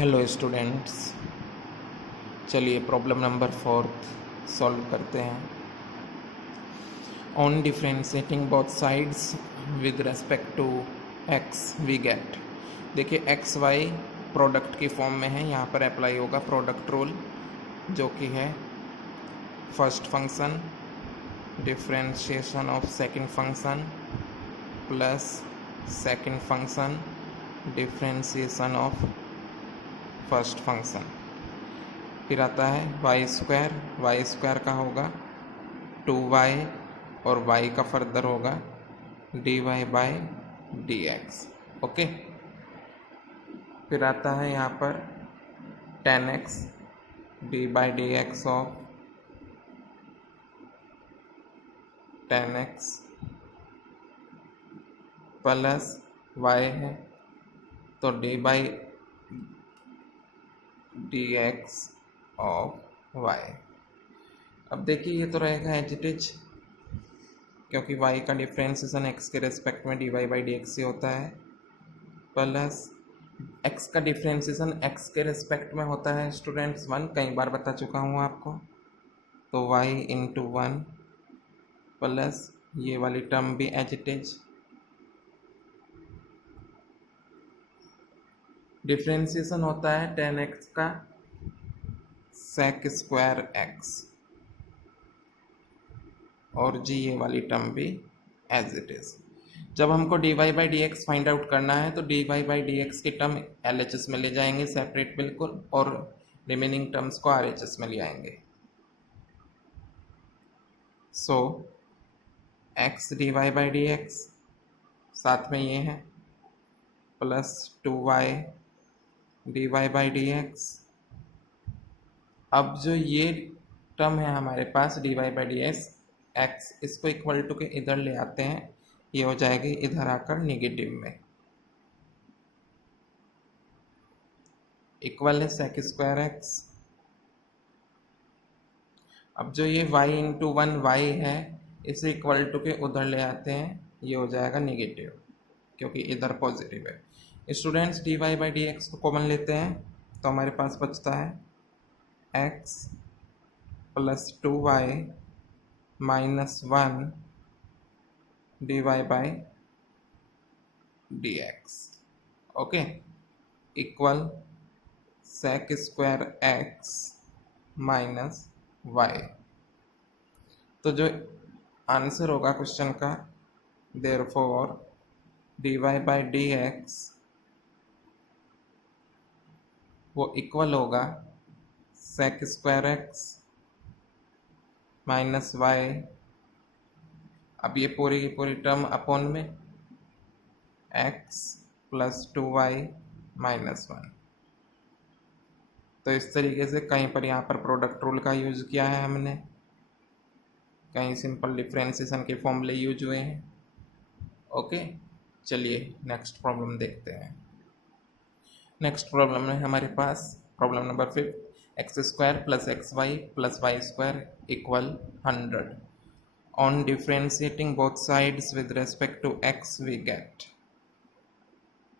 Hello students, चलिए problem number 4 solve करते हैं। On differentiating both sides with respect to x we get. देखिए x y product की form में है, यहाँ पर अप्लाई होगा प्रोडक्ट रूल, जो कि है first function differentiation of second function plus second function differentiation of first function. फिर आता है वाई स्क्वायर का होगा 2y और y का फर्दर होगा dy by d x. Okay, फिर आता है यहाँ पर 10x D by d x of 10x plus y है तो D by d x of y। अब देखिए ये तो रहेगा एज इट इज, क्योंकि y का डिफ्रेंशिएशन x के रेस्पेक्ट में dy बाई डी एक्स से होता है, प्लस x का डिफ्रेंशिएशन x के रेस्पेक्ट में होता है स्टूडेंट्स 1, कई बार बता चुका हूँ आपको। तो y इंटू 1 प्लस ये वाली टर्म भी एज इट इज। डिफ्रेंशिएशन होता है 10x का सेक स्क्वायर x और जी ये वाली टर्म भी एज इट इज। जब हमको dy by d x find out करना है तो dy बाई डी एक्स की टर्म LHS में ले जाएंगे सेपरेट बिल्कुल, और रिमेनिंग टर्म्स को RHS में ले आएंगे। सो x dy by d x साथ में ये है plus 2y dy by d x. अब जो ये टर्म है हमारे पास dy बाई डी एक्स, इसको इक्वल टू के इधर ले आते हैं, ये हो जाएगी इधर आकर निगेटिव में, इक्वल है सेक स्क्वायर एक्स। अब जो ये y इंटू 1y है इसे इक्वल टू के उधर ले आते हैं, ये हो जाएगा निगेटिव क्योंकि इधर पॉजिटिव है। Students dy by d x को कॉमन लेते हैं तो हमारे पास बचता है x plus 2y minus 1 dy by d x. Okay, equal sec square x minus y। तो जो आंसर होगा क्वेश्चन का, therefore dy by d x वो इक्वल होगा sec square x minus y। अब ये पूरी की पूरी टर्म अपॉन में x प्लस 2y माइनस 1। तो इस तरीके से कहीं पर यहाँ पर प्रोडक्ट रूल का यूज़ किया है हमने, कहीं सिंपल डिफ्रेंशिएशन के फॉर्मूले यूज हुए हैं। ओके, चलिए नेक्स्ट प्रॉब्लम देखते हैं। नेक्स्ट प्रॉब्लम में हमारे पास problem number 5, x square plus x y plus y square equal 100। On differentiating both sides with respect to x we get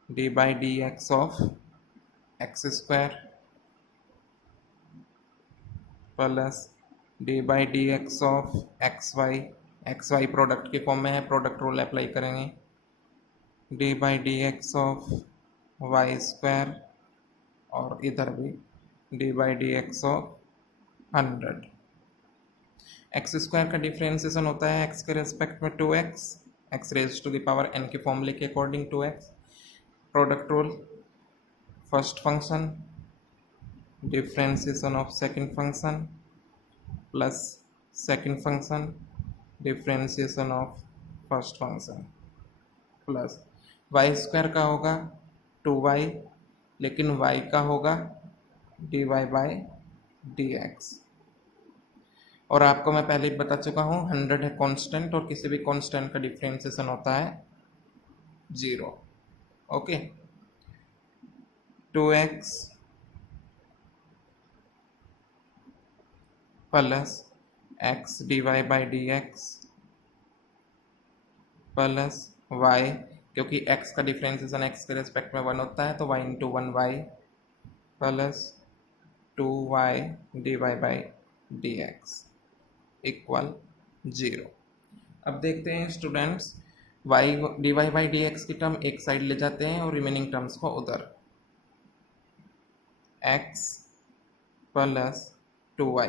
d by dx of x square plus d by dx of xy product के form में है, product rule apply करेंगे, d by dx of y square और इधर भी d by dx of 100। X square का differentiation होता है एक्स के रेस्पेक्ट में 2x, x raise to the power n के फॉर्मूले के according 2x। Product rule first function differentiation of second function plus second function differentiation of first function plus y square का होगा 2y, लेकिन y का होगा dy बाई डी एक्स। और आपको मैं पहले ही बता चुका हूँ 100 है कांस्टेंट और किसी भी कांस्टेंट का डिफ्रेंशिएशन होता है 0। Okay, 2x plus x dy by d x plus y, क्योंकि x का डिफ्रेंशिएशन x के रेस्पेक्ट में 1 होता है तो y into 1y plus 2y dy by d x equal 0। अब देखते हैं students, y dy by d x की टर्म एक साइड ले जाते हैं और रिमेनिंग टर्म्स को उधर। x प्लस 2y,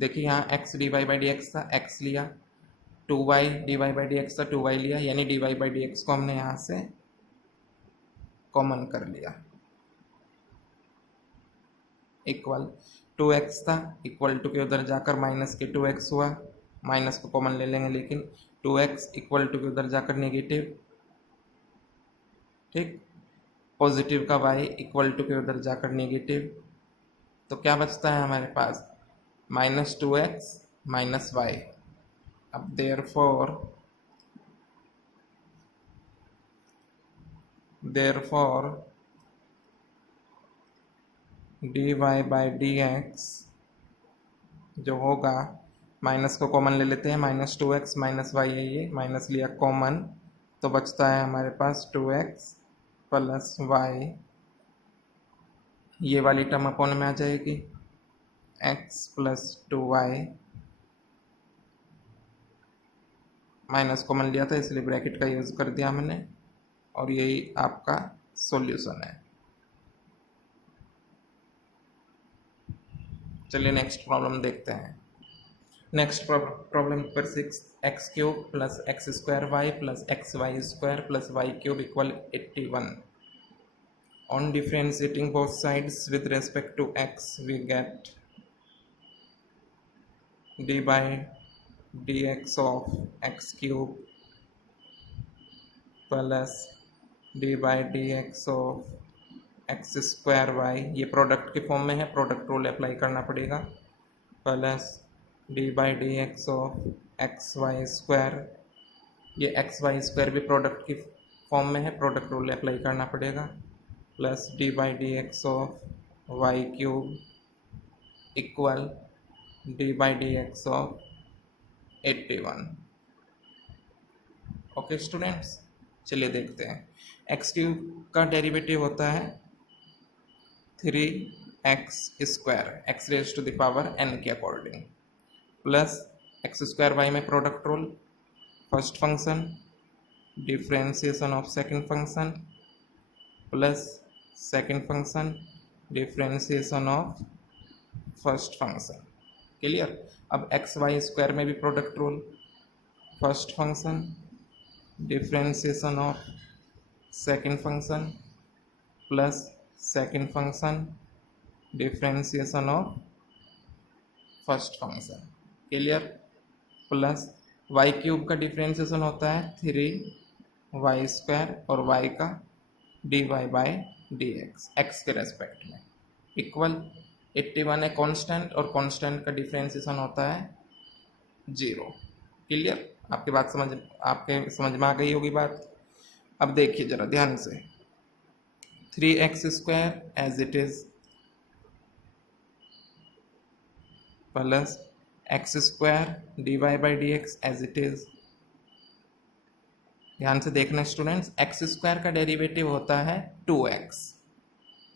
देखिए यहाँ x dy by d x था, x लिया, 2y dy by d x था, 2y लिया, यानी dy बाई डी एक्स को हमने यहाँ से कॉमन कर लिया, इक्वल 2x था, इक्वल टू के उधर जाकर माइनस के 2x हुआ, माइनस को कॉमन ले लेंगे, लेकिन 2x इक्वल टू के उधर जाकर नेगेटिव, ठीक, पॉजिटिव का y इक्वल टू के उधर जाकर नेगेटिव, तो क्या बचता है हमारे पास माइनस 2x माइनस y। अब therefore dy by d x जो होगा, माइनस को कॉमन ले लेते हैं, माइनस 2x माइनस y है, ये माइनस लिया कॉमन, तो बचता है हमारे पास 2x प्लस y, ये वाली टर्म अपॉन में आ जाएगी, x plus 2y, minus common लिया था इसलिए ब्रैकेट का यूज़ कर दिया हमने, और यही आपका सॉल्यूशन है। चलिए नेक्स्ट प्रॉब्लम देखते हैं। Next problem number 6, x cube plus x square y plus x y square plus y cube equal 81। On differentiating both sides with respect to x, we get d by dx of x cube plus d by dx of x square y, ये product के form में है, product rule apply करना पड़ेगा, plus d by dx of x y square, ये x y square भी product की form में है, प्रोडक्ट रूल अप्लाई करना पड़ेगा, plus d by d x of y cube equal d by d x of 81। Okay students, चलिए देखते हैं। एक्स क्यूब का डेरिवेटिव होता है 3x square, x raise to the power n के according, plus x square y में product rule, first function differentiation of second function plus second function differentiation of first function, clear. अब x y square में भी product rule, first function differentiation of second function plus second function differentiation of first function, clear, plus y cube का differentiation होता है 3y square और y का dy by d x के respect में, equal 81 है कांस्टेंट, और कांस्टेंट का डिफरेंशिएशन होता है 0, क्लियर। आपके समझ में आ गई होगी बात। अब देखिए जरा ध्यान से, 3x square as it is plus x square d y by d x as it is. ध्यान से देखना स्टूडेंट्स, एक्स स्क्वायर का डेरिवेटिव होता है 2x,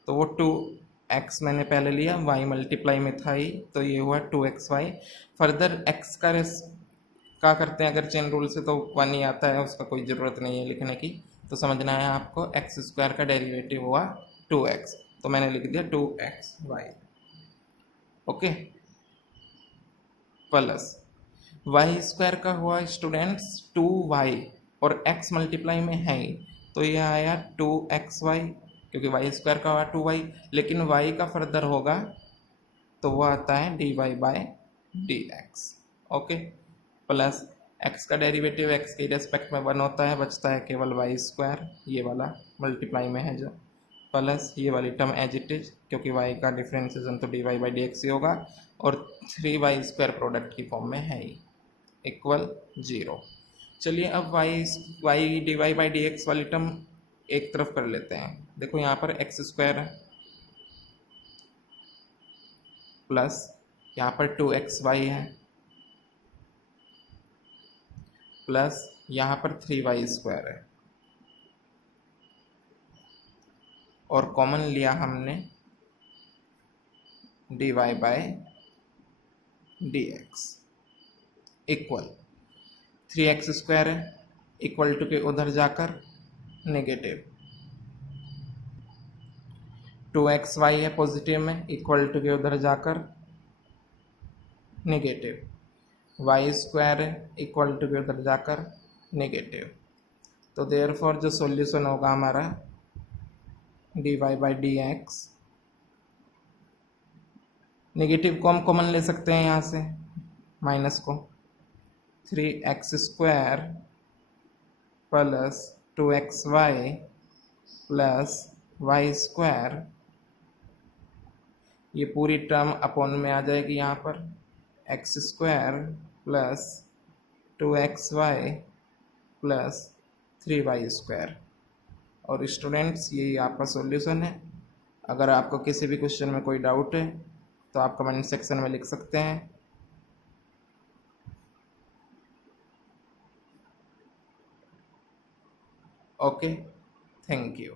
तो वो 2x मैंने पहले लिया, y मल्टीप्लाई में था ही, तो ये हुआ 2xy। फर्दर x का करते हैं अगर चेन रूल से तो 1 ही आता है, उसका कोई ज़रूरत नहीं है लिखने की, तो समझना है आपको एक्स स्क्वायर का डेरिवेटिव हुआ 2x, तो मैंने लिख दिया 2xy, okay, plus y square का हुआ स्टूडेंट्स 2y और x मल्टीप्लाई में है ही, तो ये आया 2xy, क्योंकि वाई स्क्वायर का हुआ 2y, लेकिन y का फर्दर होगा तो वो आता है dy by d x, okay, plus x का डेरिवेटिव x के रेस्पेक्ट में 1 होता है, बचता है केवल वाई स्क्वायर, ये वाला मल्टीप्लाई में है जो, प्लस ये वाली टर्म एज इट इज, क्योंकि y का डिफरेंशिएशन तो dy बाई डी एक्स ही होगा, और 3y स्क्वायर प्रोडक्ट की फॉर्म में है ही, इक्वल 0। चलिए अब y dy by d x वाली टर्म एक तरफ कर लेते हैं। देखो यहाँ पर एक्स स्क्वायर है, प्लस यहाँ पर 2xy है, प्लस यहाँ पर 3y स्क्वायर है, और कॉमन लिया हमने dy by dx equal 3x square है, इक्वल टू के उधर जाकर नेगेटिव 2xy है पॉजिटिव में, इक्वल टू के उधर जाकर नेगेटिव वाई स्क्वायर है, इक्वल टू के उधर जाकर नेगेटिव। तो देयरफॉर जो सॉल्यूशन होगा हमारा dy by d x, negative को हम कॉमन ले सकते हैं यहाँ से, माइनस को 3x square plus 2xy plus y square, ये पूरी टर्म अपॉन में आ जाएगी यहाँ पर x square plus 2xy plus 3y square. और स्टूडेंट्स यही आपका सॉल्यूशन है। अगर आपको किसी भी क्वेश्चन में कोई डाउट है तो आप कमेंट सेक्शन में लिख सकते हैं। Okay, thank you.